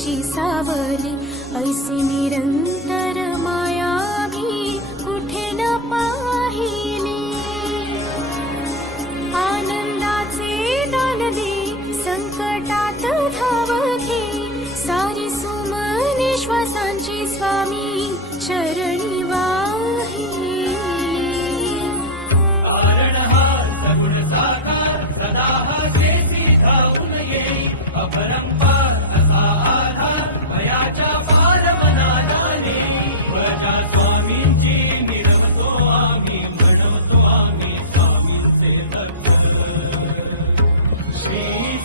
स्वामींची सावली, ऐसी निरंतर माया मी कुठे न पाहिली. आनंदाचे दान दे, संकटात धाव घे, सारी सुमने श्वासांची स्वामी चरणी वाहिली. अपरंपार असा आधार भयाच्या पार मना जाणे. वजा स्वामींची मिळवतो आम्ही, म्हणवतो आम्ही स्वामींचे सत्य. श्री